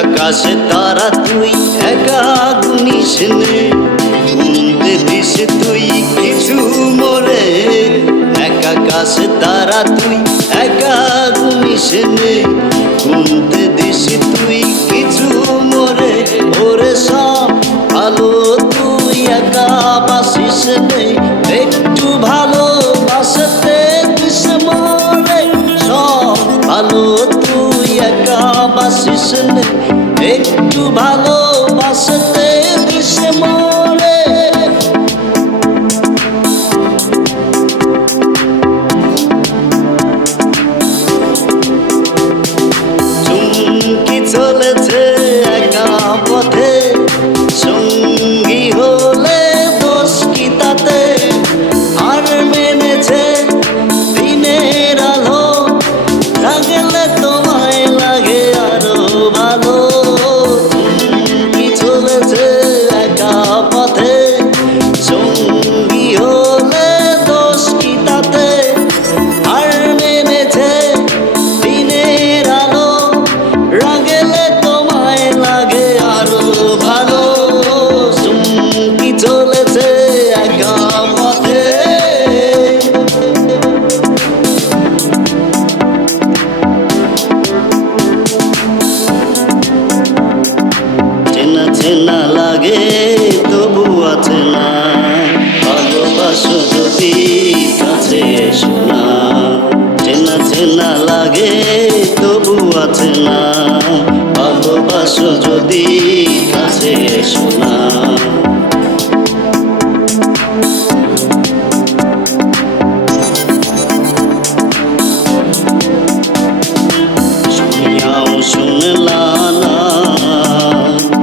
আকাশে তারা তুই একা গুনিস নে, গুনতে দিস তুই কিছু মোরে। এক আকাশে তারা তুই একা গুনিস নে, গুনতে দিস তুই কিছু মোরে। ওরে সব ভালো তুই একা বাসিস নে, একটু ভালো বাসতে দিস মোরে। সব ভালো তুই একা বাসিস নে, একটু ভালো বাসতে দিস মোরে। চুমকি চলেছে একা পথে, সঙ্গী হলে দোষ কি তাতে। আর মেনেছে দিনের আলো, লাগলে তোমায় লাগে আরো ভালো। চুমকি চলেছে একা পথে, সঙ্গী হলে দোষ কি তাতে। আর মেনেছে দিনের আলো, রাগেলে তোমায় লাগে আরো ভালো। চুমকি চলেছে একা পথে। চেনা চেনা লাগে তবু আছে না, ভালোবাসো যদি কাছে এসো না। চেনা চেনা লাগে তবু আছে না, ভালোবাসো যদি কাছে এসো না। শুনিয়াও শুনলা না,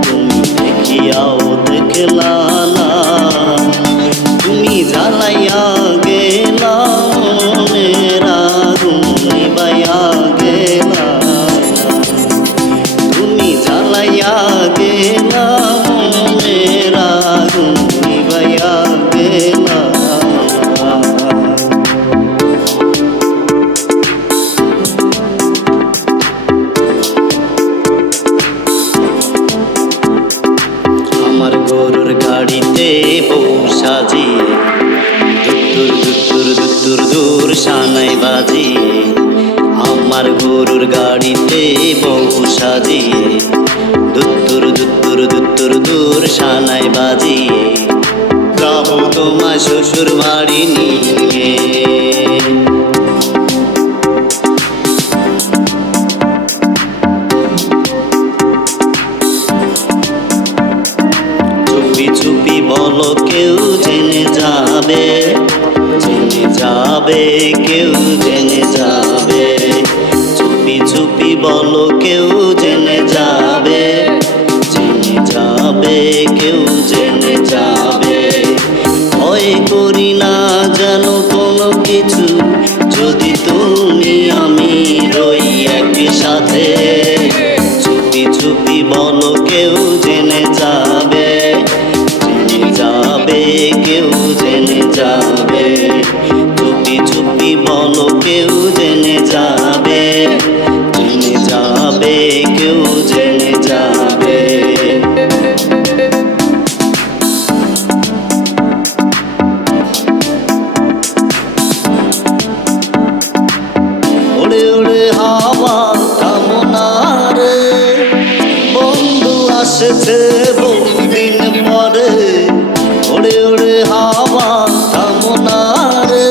তুমি দেখিয়াও দেখলা না। তুমি জ্বালাইয়া গেলা মনের আগুন নিবাইয়া গেলা। তুমি জ্বালাইয়া গেলা মনের আগুন নিবাইয়া গেলা। আমার গরুর গাড়িতে বউ সাজিয়ে, দুত্তুর দুত্তুর দুত্তুর দূর সানাই বাজিয়ে। আমার গরুর গাড়িতে বউ সাজিয়ে, দুত্তুর দুত্তুর দুত্তুর দূর সানাই বাজিয়ে। যাবো তোমার শ্বশুর বাড়ি নিয়ে। চুপি চুপি বলো কেউ জেনে যাবে, জেনে যাবে কেউ জেনে যাবে। চুপি চুপি বলো কেউ জেনে যাবে, জেনে যাবে কেউ জেনে যাবে। ভয় করি না যেন কোনো কিছু, যদি তুমি আমি রই একসাথে। চুপি চুপি বলো কেউ জেনে যাবে, জেনে যাবে কেউ জেনে যাবে। চুপি চুপি বলো কেউ জেনে যাবে, জেনে যাবে কেউ জেনে যাবে। ওড়ে ওড়ে হাওয়া থামো না রে, বন্ধু আসছে বহুদিন পরে। ওড়ে ওড়ে হাওয়া থামো না রে,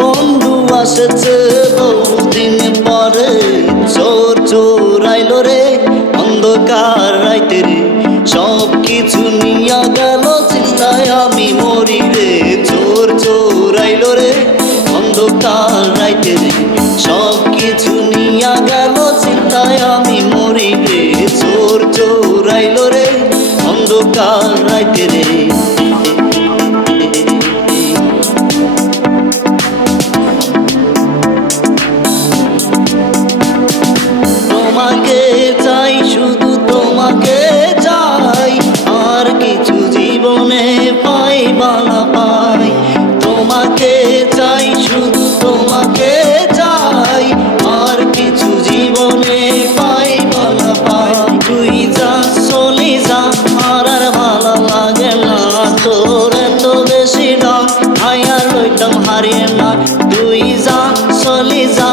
বন্ধু আসছে বহুদিন পরে। চোর চোর আইলো রে অন্ধকার রাইতে রে, সব কিছু নিয়া গেল চিন্তায় আমি মরি রে। চোর চোর আইলো রে অন্ধকার রাইতে রে, সব কিছু নিয়া গেল চিন্তায় আমি মরি রে। চোর চোর আইলো রে অন্ধকার রাইতে রে। তোমাকে চাই শুধু তোমাকে চাই, আর কিছু জীবনে পাইবা না পাই। তোমাকে চাই শুধু তোমাকে চাই, আর কিছু জীবনে পাইবা না পাই। তুই যা চলে যা